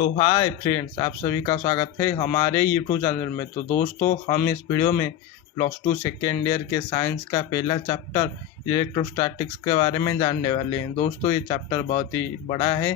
तो hi friends, आप सभी का स्वागत है हमारे यूट्यूब चैनल में। तो दोस्तों, हम इस वीडियो में +2 सेकेंड ईयर के साइंस का पहला चैप्टर इलेक्ट्रोस्टैटिक्स के बारे में जानने वाले हैं। दोस्तों, ये चैप्टर बहुत ही बड़ा है,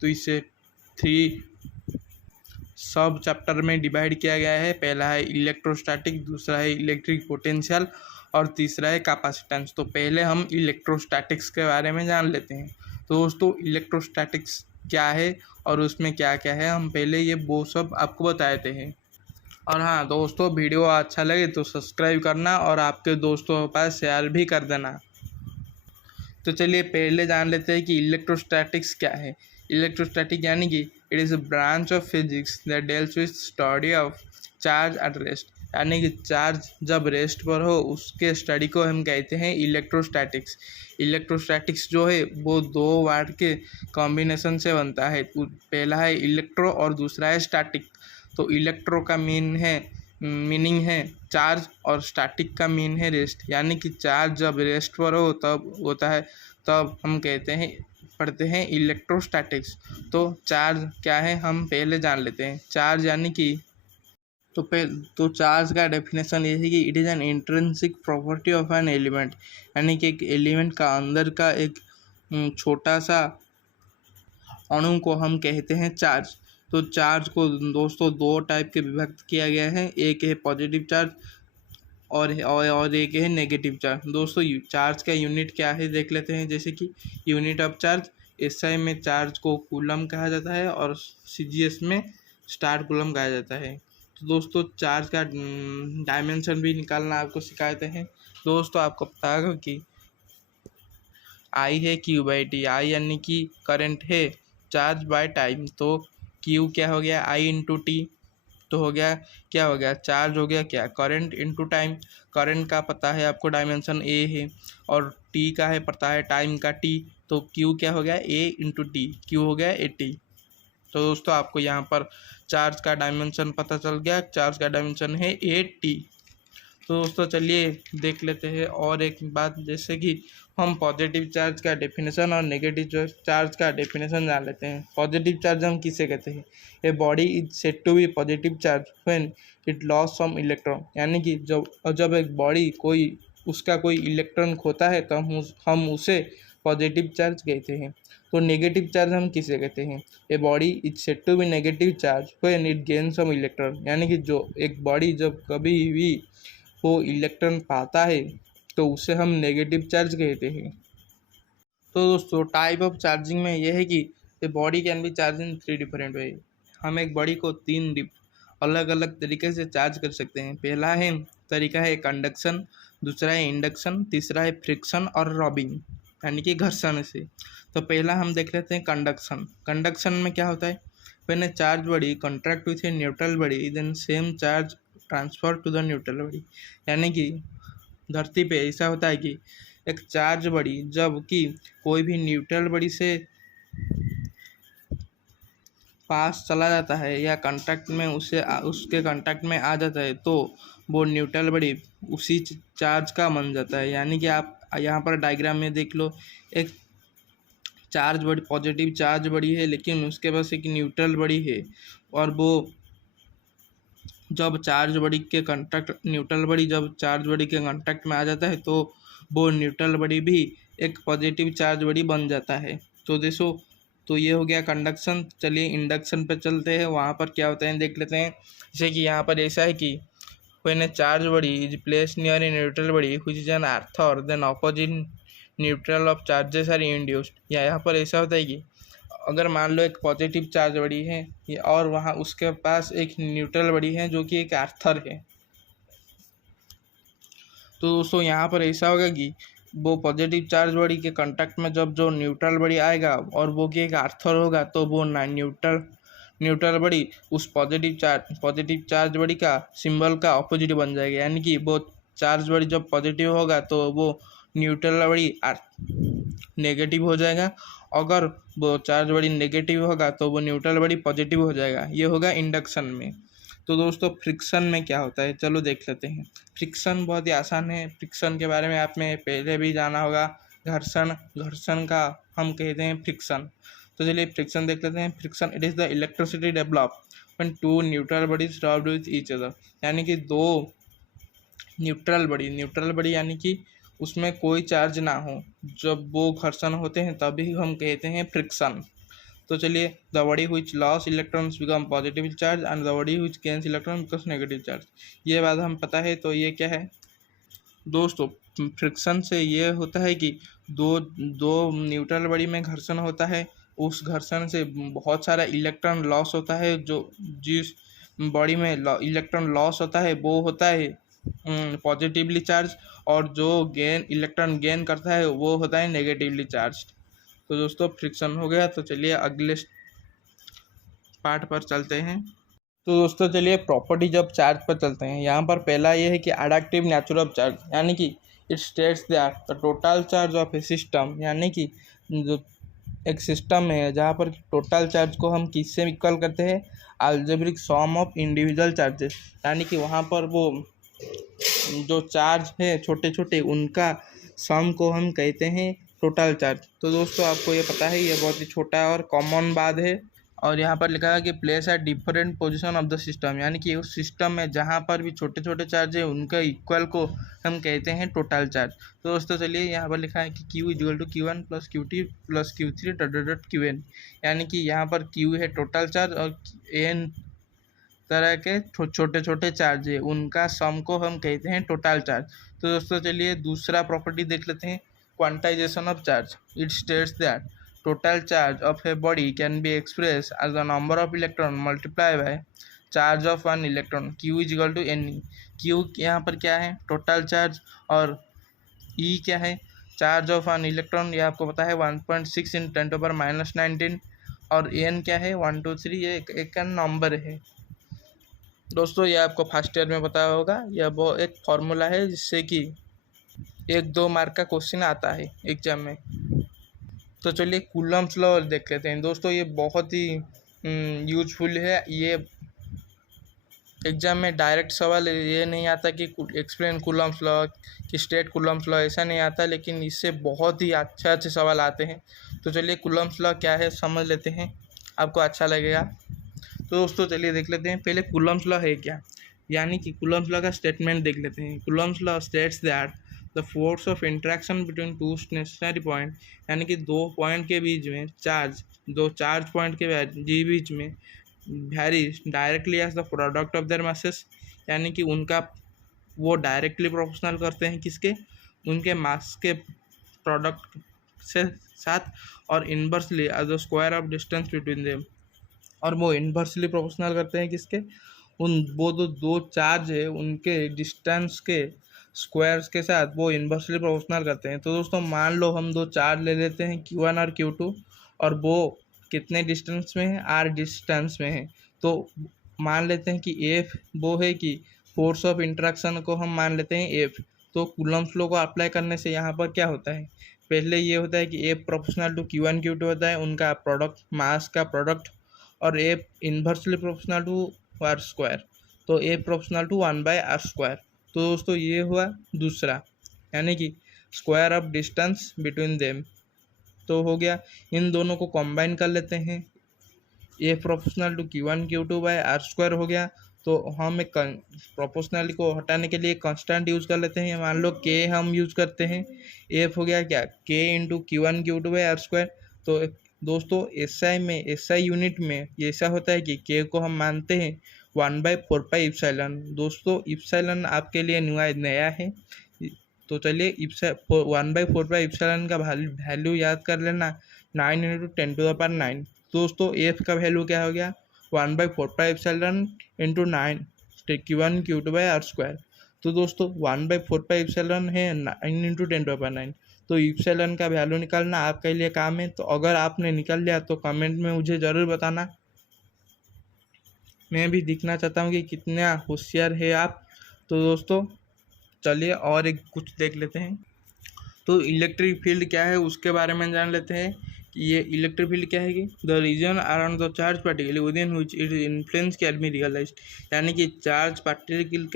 तो इसे 3 सब चैप्टर में डिवाइड किया गया है। पहला है इलेक्ट्रोस्टैटिक, दूसरा है इलेक्ट्रिक पोटेंशियल और तीसरा है कैपेसिटेंस। तो पहले हम इलेक्ट्रोस्टैटिक्स के बारे में जान लेते हैं। तो दोस्तों, इलेक्ट्रोस्टैटिक्स क्या है और उसमें क्या क्या है, हम पहले वो सब आपको बताए थे। और हाँ दोस्तों, वीडियो अच्छा लगे तो सब्सक्राइब करना और आपके दोस्तों के पास शेयर भी कर देना। तो चलिए पहले जान लेते हैं कि इलेक्ट्रोस्टैटिक्स क्या है। इलेक्ट्रोस्टैटिक यानी कि it is a branch of physics that deals with study of charge at rest, यानी कि चार्ज जब रेस्ट पर हो उसके स्टडी को हम कहते हैं इलेक्ट्रोस्टैटिक्स। इलेक्ट्रोस्टैटिक्स जो है वो 2 वर्ड के कॉम्बिनेशन से बनता है। पहला है इलेक्ट्रो और दूसरा है स्टैटिक। तो इलेक्ट्रो का मीनिंग है चार्ज और स्टैटिक का मीन है रेस्ट, यानी कि चार्ज जब रेस्ट पर हो तब होता है, तब हम पढ़ते हैं इलेक्ट्रोस्टैटिक्स। तो चार्ज क्या है हम पहले जान लेते हैं। चार्ज यानी कि तो चार्ज का डेफिनेशन ये है कि it is an intrinsic property of an element, यानी कि एक एलिमेंट का अंदर का एक छोटा सा अणु को हम कहते हैं चार्ज। तो चार्ज को दोस्तों 2 टाइप के विभक्त किया गया है, एक है पॉजिटिव चार्ज और एक है नेगेटिव चार्ज। दोस्तों, चार्ज का यूनिट क्या है देख लेते हैं। जैसे कि यूनिट ऑफ चार्ज, एसआई में चार्ज को कूलम कहा जाता है और सीजीएस में स्टार कूलम कहा जाता है। तो दोस्तों, चार्ज का डायमेंशन भी निकालना आपको सिखाते हैं। दोस्तों, आपको पता होगा कि आई है Q/T। आई यानी कि करंट है, चार्ज बाय टाइम। तो Q क्या हो गया, I इंटू टी। तो हो गया क्या, हो गया चार्ज, हो गया क्या करंट इंटू टाइम। करंट का पता है आपको डायमेंशन A है और T का है पता है टाइम का T। तो Q क्या हो गया, A इंटू टी। Q हो गया 80। तो दोस्तों, आपको यहाँ पर चार्ज का डायमेंशन पता चल गया। चार्ज का डायमेंशन है 80। तो दोस्तों, चलिए देख लेते हैं और एक बात, जैसे कि हम पॉजिटिव चार्ज का डेफिनेशन और नेगेटिव चार्ज का डेफिनेशन जान लेते हैं। पॉजिटिव चार्ज हम किसे कहते हैं, a body is said to be positive charge when it loss some electron, यानी कि जब एक बॉडी उसका कोई इलेक्ट्रॉन खोता है तो हम उसे पॉजिटिव चार्ज कहते हैं। तो नेगेटिव चार्ज हम किसे कहते हैं, a body is said to be negative charge when it gain some electron, यानी कि जो एक बॉडी जब कभी भी वो इलेक्ट्रॉन पाता है तो उसे हम नेगेटिव चार्ज कहते हैं। तो दोस्तों, टाइप ऑफ चार्जिंग में यह है कि a body can be charge in 3 different way. हम एक बॉडी को 3 अलग अलग तरीके से चार्ज कर सकते हैं। पहला तरीका है कंडक्शन, दूसरा है इंडक्शन, तीसरा है फ्रिक्शन और रॉबिंग, यानी कि घर्षण से। तो पहला हम देख लेते हैं कंडक्शन। कंडक्शन में क्या होता है, when a charge body contract with a neutral body then same charge transfer to the neutral body, यानी कि धरती पे ऐसा होता है कि एक चार्ज बॉडी जब कि कोई भी न्यूट्रल बॉडी से पास चला जाता है या कांटेक्ट में उसके कांटेक्ट में आ जाता है, तो वो न्यूट्रल बॉडी उसी चार्ज का बन जाता है। यानी कि आप यहाँ पर डायग्राम में देख लो, एक charge body positive charge body है, लेकिन उसके पास एक न्यूट्रल बॉडी है, और वो जब न्यूट्रल बॉडी जब चार्ज बॉडी के कांटेक्ट में आ जाता है तो वो न्यूट्रल बॉडी भी एक पॉजिटिव चार्ज बॉडी बन जाता है। तो ये हो गया कंडक्शन। चलिए इंडक्शन पे चलते हैं, वहाँ पर क्या होता है देख लेते हैं। जैसे कि यहाँ पर ऐसा है कि when a charge body is placed near a neutral body which is an earthed then opposite neutral of charges are induced. या यहाँ पर ऐसा होता है कि अगर मान लो एक पॉजिटिव चार्ज बॉडी है और वहाँ उसके पास एक न्यूट्रल बॉडी है जो कि एक आर्थर है, तो दोस्तों यहाँ पर ऐसा होगा कि वो पॉजिटिव चार्ज बॉडी के कांटेक्ट में जब जो न्यूट्रल बॉडी आएगा और वो कि एक आर्थर होगा, तो वो न्यूट्रल बॉडी उस पॉजिटिव चार्ज बॉडी का सिंबल का ऑपोजिट बन जाएगा। यानी कि वो चार्ज बॉडी जब पॉजिटिव होगा तो वो न्यूट्रल बॉडी नेगेटिव हो जाएगा, अगर वो चार्ज बॉडी नेगेटिव होगा तो वो न्यूट्रल बॉडी पॉजिटिव हो जाएगा। ये होगा इंडक्शन में। तो दोस्तों, फ्रिक्शन में क्या होता है, चलो देख लेते हैं। फ्रिक्शन बहुत ही आसान है। फ्रिक्शन के बारे में आपने पहले भी जाना होगा। घर्षण का हम कहते हैं फ्रिक्शन। तो चलिए फ्रिक्शन देख लेते हैं। Friction it is the electricity develop when two neutral bodies rubbed with each other, यानी कि दो न्यूट्रल बॉडी यानी कि उसमें कोई चार्ज ना हो, जब वो घर्षण होते हैं तभी हम कहते हैं फ्रिक्शन। तो चलिए, the body which loss electrons become positive charge and the body which gains electron becomes negative charge. ये बात हम पता है। तो ये क्या है दोस्तों, फ्रिक्शन से ये होता है कि दो न्यूट्रल बॉडी में घर्षण होता है, उस घर्षण से बहुत सारा इलेक्ट्रॉन लॉस होता है। जो जिस बॉडी में इलेक्ट्रॉन लॉस होता है वो होता है पॉजिटिवली चार्ज, और जो इलेक्ट्रॉन गेन करता है वो होता है नेगेटिवली चार्ज। तो दोस्तों फ्रिक्शन हो गया। तो चलिए अगले पार्ट पर चलते हैं। तो दोस्तों चलिए प्रॉपर्टीज ऑफ चार्ज पर चलते हैं। यहाँ पर पहला ये है कि एडक्टिव नेचर ऑफ चार्ज, यानी कि it states that the total charge of A system, यानी कि जो एक सिस्टम है जहाँ पर टोटल चार्ज को हम किससे इक्वल करते हैं, algebraic sum of individual charges, यानी कि वहाँ पर वो जो चार्ज है छोटे छोटे उनका सम को हम कहते हैं टोटल चार्ज। तो दोस्तों आपको ये पता है, ये बहुत ही छोटा और कॉमन बात है। और यहाँ पर लिखा है कि place at different position of the system, यानी कि उस सिस्टम में जहाँ पर भी छोटे छोटे चार्ज है उनका इक्वल को हम कहते हैं टोटल चार्ज। तो दोस्तों चलिए यहाँ पर लिखा है कि Q equal to Q1 plus Q2 plus Q3 dot Qn, यानी कि यहाँ पर Q है टोटल चार्ज और N तरह के छोटे छोटे चार्ज है, उनका सम को हम कहते हैं टोटल चार्ज। तो दोस्तों चलिए दूसरा प्रॉपर्टी देख लेते हैं, quantization of charge. It states that total charge of a body can be expressed as the number of electron multiplied by charge of one electron, Q is equal to Ne। Q यहाँ पर क्या है total charge, और E क्या है charge of one electron, ये आपको पता है 1.6 × 10⁻⁻19, और N क्या है 1 2 3, ये एक नंबर है। दोस्तों ये आपको फर्स्ट ईयर में पता होगा, यह वो एक फॉर्मूला है जिससे कि 1-2 मार्क का क्वेश्चन आता है एग्जाम में। तो चलिए कूलम्ब्स लॉ देख लेते हैं। दोस्तों ये बहुत ही यूजफुल है। ये एग्जाम में डायरेक्ट सवाल ये नहीं आता कि एक्सप्लेन कूलम्ब्स लॉ कि स्टेट कूलम्ब्स लॉ, ऐसा नहीं आता, लेकिन इससे बहुत ही अच्छे सवाल आते हैं। तो चलिए कूलम्ब्स लॉ क्या है समझ लेते हैं, आपको अच्छा लगेगा। तो दोस्तों चलिए देख लेते हैं पहले कूलम्ब्स लॉ है क्या, यानी कि कूलम्ब्स लॉ का स्टेटमेंट देख लेते हैं। Coulomb's law states that the force of interaction between two stationary point, यानी कि दो पॉइंट के बीच में चार्ज, दो चार्ज पॉइंट के बीच में varies directly as the product of their masses, यानी कि उनका वो डायरेक्टली प्रोपोर्शनल करते हैं किसके, उनके मास के प्रोडक्ट से साथ, और inversely as the square of distance between them, और वो इन्वर्सली प्रोपोर्शनल करते हैं किसके, वो दो चार्ज है उनके डिस्टेंस के स्क्वायर्स के साथ वो इन्वर्सली प्रोपोर्शनल करते हैं। तो दोस्तों मान लो हम दो चार्ज ले लेते हैं Q1 और Q2, और वो कितने डिस्टेंस में है, R डिस्टेंस में है। तो मान लेते हैं कि F वो है कि फोर्स ऑफ इंट्रैक्शन को हम मान लेते हैं F। तो कूलम्ब्स लॉ को अप्लाई करने से यहाँ पर क्या होता है, पहले ये होता है कि F proportional to Q1 Q2 होता है, उनका प्रोडक्ट मास का प्रोडक्ट, और F inversely proportional to R square, तो F प्रोपोर्शनल टू 1/R²। तो दोस्तों ये हुआ दूसरा, यानी कि square of distance between them. तो हो गया, इन दोनों को कंबाइन कर लेते हैं, ए प्रोपोर्शनल टू Q1 Q2/R² हो गया। तो हम एक प्रोपोर्शनल को हटाने के लिए कांस्टेंट यूज़ कर लेते हैं, मान लो K हम यूज़ करते हैं, F हो गया क्या K × Q1 Q2/R²। तो दोस्तों SI यूनिट में ऐसा होता है कि K को हम मानते हैं 1/4πε। दोस्तों इप्सिलॉन आपके लिए नया है, तो चलिए 1/4πε का वैल्यू याद कर लेना, 9 × 10⁻⁹। दोस्तों F का वैल्यू क्या हो गया 1/4πε × 9 Q1 Q2/R²। तो दोस्तों 1/4πε है 9 × 10⁻⁹। तो इप्सिलॉन का वैल्यू निकालना आपके लिए काम है। तो अगर आपने निकाल लिया तो कमेंट में मुझे ज़रूर बताना, मैं भी दिखना चाहता हूँ कि कितना होशियार है आप। तो दोस्तों चलिए और एक कुछ देख लेते हैं। तो इलेक्ट्रिक फील्ड क्या है उसके बारे में जान लेते हैं कि ये इलेक्ट्रिक फील्ड क्या है कि the region around the charge particle within which it influence can be realised, यानी कि चार्ज पार्टिकल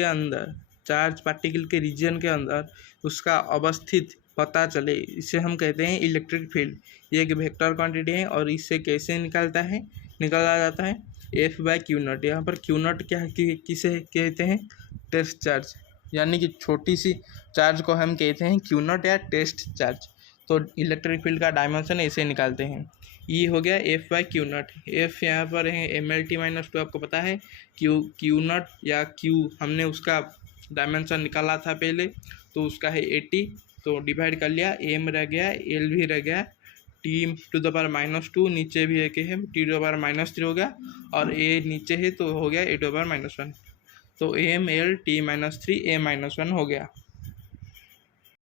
के रीजन के अंदर उसका अवस्थित पता चले, इसे हम कहते हैं इलेक्ट्रिक फील्ड। ये एक वेक्टर क्वांटिटी है और इससे कैसे निकाला जाता है F/Q0। यहाँ पर Q0 क्या किसे कहते हैं, टेस्ट चार्ज, यानी कि छोटी सी चार्ज को हम कहते हैं Q0 या टेस्ट चार्ज। तो इलेक्ट्रिक फील्ड का डायमेंशन ऐसे निकालते हैं। ये हो गया F/Q0। F यहाँ पर है MLT-2, आपको पता है। Q0 या Q हमने उसका डायमेंशन निकाला था पहले, तो उसका है 80, तो डिवाइड कर लिया, M रह गया, L भी रह गया, T⁻², नीचे भी एक है T⁻³ हो गया, और A नीचे है तो हो गया A⁻⁻1। तो M L T-3 A-1 हो गया।